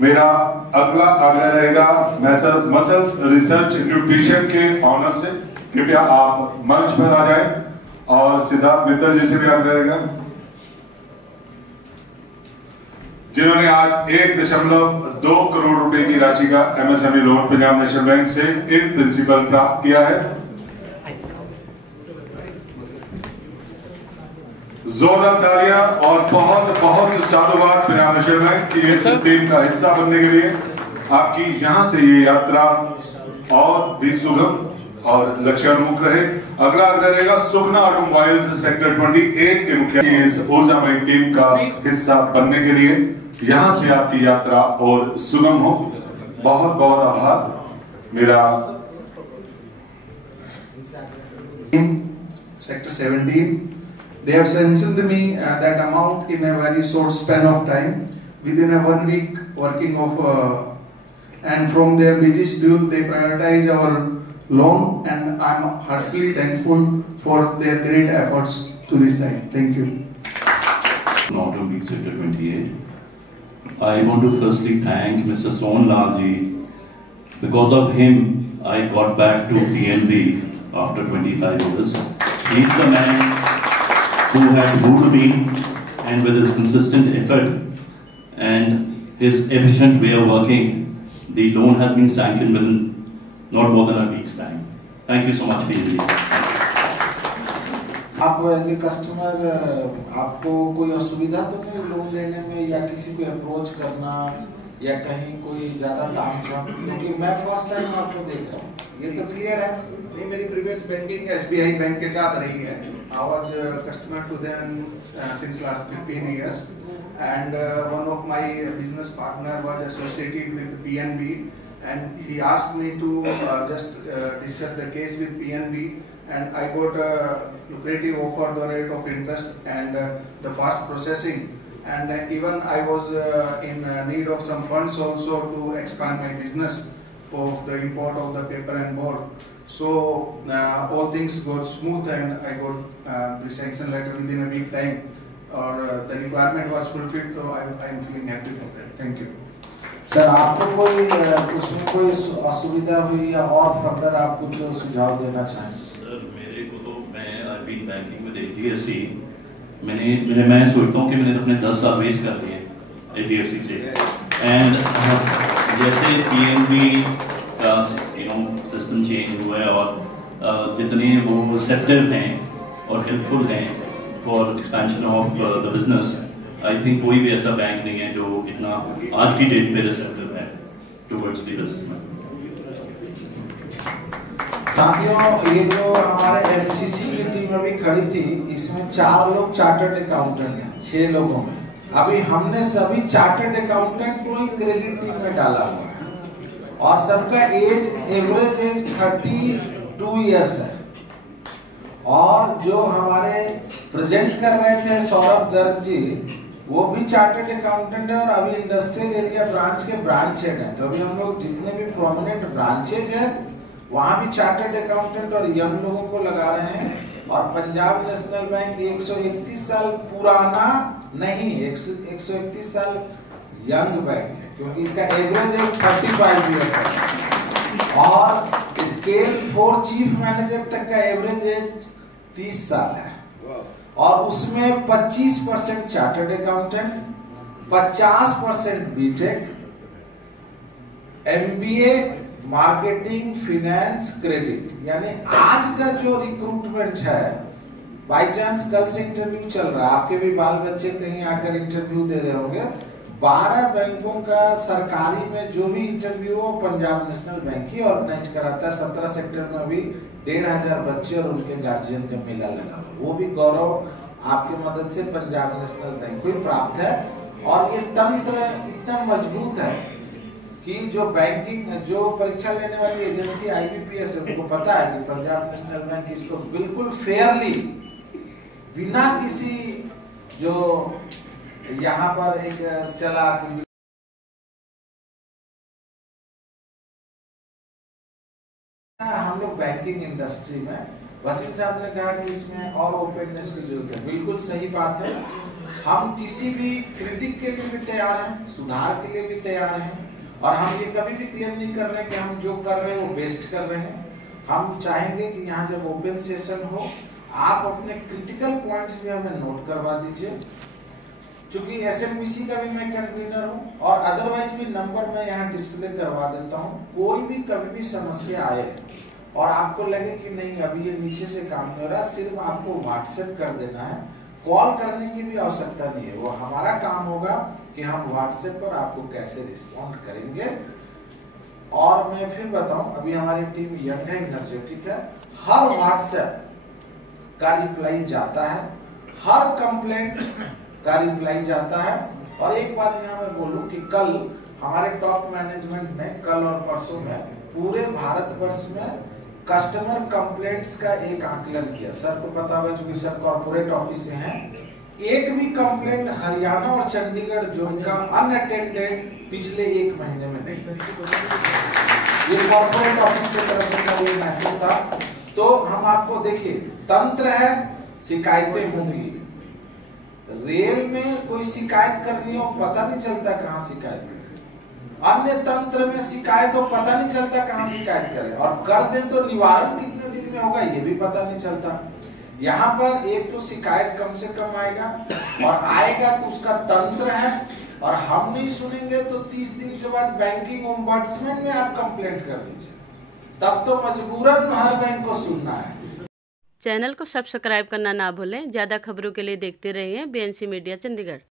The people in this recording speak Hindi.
मेरा अगला आग्रह रहेगा मसल्स रिसर्च न्यूट्रिशन के ऑनर से, कृपया आप मंच पर आ जाएं, और सिद्धार्थ मित्तर जी से भी आग्रह रहेगा, जिन्होंने आज 1.2 करोड़ रुपए की राशि का MSME loan Punjab national bank से इन प्रिंसिपल प्राप्त किया है। जोरदार तालियां और बहुत बहुत साधुवाद पंजाब नेशनल बैंक की इस टीम का हिस्सा बनने के लिए। आपकी यहां से ये यात्रा और भी सुगम और लक्ष्योन्मुख रहे। अगला आग्रह रहेगा सुगना ऑटोमोबाइल्स सेक्टर 28 के मुखिया इस ऊर्जामय टीम का हिस्सा बनने के लिए। यहां से आपकी यात्रा और सुगम हो। बहुत बहुत आभार। मेरा Sector 17, they have sanctioned me that amount in a very short span of time, within a 1 week working of, and from their busy schedule they prioritize our loan, and I am heartily thankful for their great efforts to this side. Thank you. Automobile Sector 28. I want to firstly thank Mr. Son Lal ji. Because of him, I got back to PNB after 25 years. He's the man who has ruled me, and with his consistent effort and his efficient way of working, the loan has been sanctioned within not more than a week's time. Thank you so much, PNB. आप एज ए कस्टमर आपको कोई असुविधा तो नहीं लोन लेने में, या किसी को अप्रोच करना, या कहीं कोई ज्यादा दाम झाम? क्योंकि मैं फर्स्ट टाइम आपको देख रहा हूँ, ये तो क्लियर है। नहीं, मेरी प्रीवियस बैंकिंग SBI बैंक के साथ रही है। I was a customer to them since last 15 years, and one of my business partner was associated with PNB, and he asked me to just discuss the case with PNB, and I got a lucrative offer, the rate of interest and the fast processing, and even I was in need of some funds also to expand my business of the import of the paper and board. So all things got smooth, and I got the sanction letter within a week time, or the requirement was fulfilled, so I am feeling happy for that. Thank you. Sir, आपको कोई उसमें कोई असुविधा हुई, या और फर्दर आप कुछ सुझाव देना चाहें? सर, मेरे को तो I've been banking with HDFC. मैं सोचता हूँ कि मैंने अपने 10 साल वेस्ट कर दिए HDFC से, एंड जैसे PNB का सिस्टम चेंज हुआ है, और जितने वो रिसेप्टिव हैं और हेल्पफुल हैं for expansion of the business, I think कोई भी ऐसा बैंक नहीं है जो इतना आज की डेट पे रिसेप्टिव है टुवर्ड्स द बिजनेस। साथियों, ये जो हमारे MCC की टीम अभी खड़ी थी, इसमें 4 लोग चार्टर्ड अकाउंटेंट हैं 6 लोगों में। अभी हमने सभी चार्टर्ड अकाउंटेंट को ही क्रेडिट टीम में डाला हुआ है, और सबका एवरेज एज 32 इयर्स है। और जो हमारे प्रेजेंट कर रहे थे सौरभ गर्ग जी, वो भी चार्टर्ड अकाउंटेंट है, और अभी इंडस्ट्रियल एरिया ब्रांच के ब्रांच हेड हैं। तो अभी हम लोग जितने भी प्रोमिनेंट ब्रांचेज हैं वहां भी चार्टर्ड अकाउंटेंट और यंग लोगों को लगा रहे हैं। और पंजाब नेशनल बैंक 131 साल पुराना नहीं, 131 साल यंग बैंक है, क्योंकि इसका एवरेज एज 35 इयर्स है, और स्केल 4 चीफ मैनेजर तक का एवरेज एज 30 साल है। और उसमें 25% चार्टर्ड अकाउंटेंट, 50% बीटेक, MBA, मार्केटिंग, फिनेंस, क्रेडिट। यानी आज का जो रिक्रूटमेंट है, बाई चांस कल से इंटरव्यू चल रहा है, आपके भी बाल बच्चे कहीं आकर इंटरव्यू दे रहे होंगे। 12 बैंकों का सरकारी में जो भी इंटरव्यू हो पंजाब नेशनल बैंक ही ऑर्गेनाइज कराता है। 17 सेक्टर में भी 1500 बच्चे और उनके गार्जियन का मेला लगा हुआ, वो भी गौरव आपकी मदद से पंजाब नेशनल बैंक को ही प्राप्त है। और ये तंत्र इतना मजबूत है कि जो बैंकिंग, जो परीक्षा लेने वाली एजेंसी IBPS है, उनको पता है कि पंजाब नेशनल बैंक इसको बिल्कुल फेयरली, बिना किसी जो यहाँ पर एक चालाक हम लोग बैंकिंग इंडस्ट्री में, वसीम साहब ने कहा कि इसमें और ओपननेस की जरूरत है। बिल्कुल सही बात है। हम किसी भी क्रिटिक के लिए भी तैयार हैं, सुधार के लिए भी तैयार हैं, और हम ये कभी भी क्लेम नहीं कर रहे कि हम जो कर रहे हैं वो बेस्ट कर रहे हैं। हम चाहेंगे कि यहाँ जब ओपन सेशन हो आप अपने क्रिटिकल पॉइंट्स भी हमें नोट करवा दीजिए, क्योंकि एसएमबीसी का भी मैं कन्वीनर हूँ, और अदरवाइज भी नंबर मैं यहाँ डिस्प्ले करवा देता हूँ। कोई भी कभी भी समस्या आए और आपको लगे कि नहीं अभी ये नीचे से काम नहीं हो रहा, सिर्फ आपको व्हाट्सएप कर देना है, कॉल करने की भी आवश्यकता नहीं है। वो हमारा काम होगा कि हम व्हाट्सएप पर आपको कैसे रिस्पॉन्ड करेंगे। और मैं फिर बताऊं, अभी हमारी टीम यंग है, एनर्जेटिक है, हर व्हाट्सएप का रिप्लाई जाता है, हर कंप्लेंट का रिप्लाई जाता है। और एक बात यहाँ मैं बोलूं कि कल हमारे टॉप मैनेजमेंट ने कल और परसों में पूरे भारतवर्ष में कस्टमर कंप्लेंट्स का एक आकलन किया। सर को पता होगा क्योंकि सर कॉर्पोरेट ऑफिस से हैं, एक भी कंप्लेंट हरियाणा और चंडीगढ़ जोन का अनअटेंडेड पिछले 1 महीने में नहीं। ये कॉर्पोरेट ऑफिस की तरफ से सब एक मैसेज था। तो हम आपको देखिए, तंत्र है, शिकायतें होंगी। रेल में कोई शिकायत करनी हो पता नहीं चलता कहाँ शिकायत करें, अन्य तंत्र में शिकायत हो पता नहीं चलता कहाँ शिकायत करें, और कर दे तो निवारण कितने दिन में होगा ये भी पता नहीं चलता। यहाँ पर एक तो शिकायत कम से कम आएगा, और आएगा तो उसका तंत्र है, और हम नहीं सुनेंगे तो 30 दिन के बाद बैंकिंग ओम्बड्समैन में आप कंप्लेंट कर दीजिए, तब तो मजबूरन हर बैंक को सुनना है। चैनल को सब्सक्राइब करना ना भूलें। ज़्यादा खबरों के लिए देखते रहिए बीएनसी मीडिया चंडीगढ़।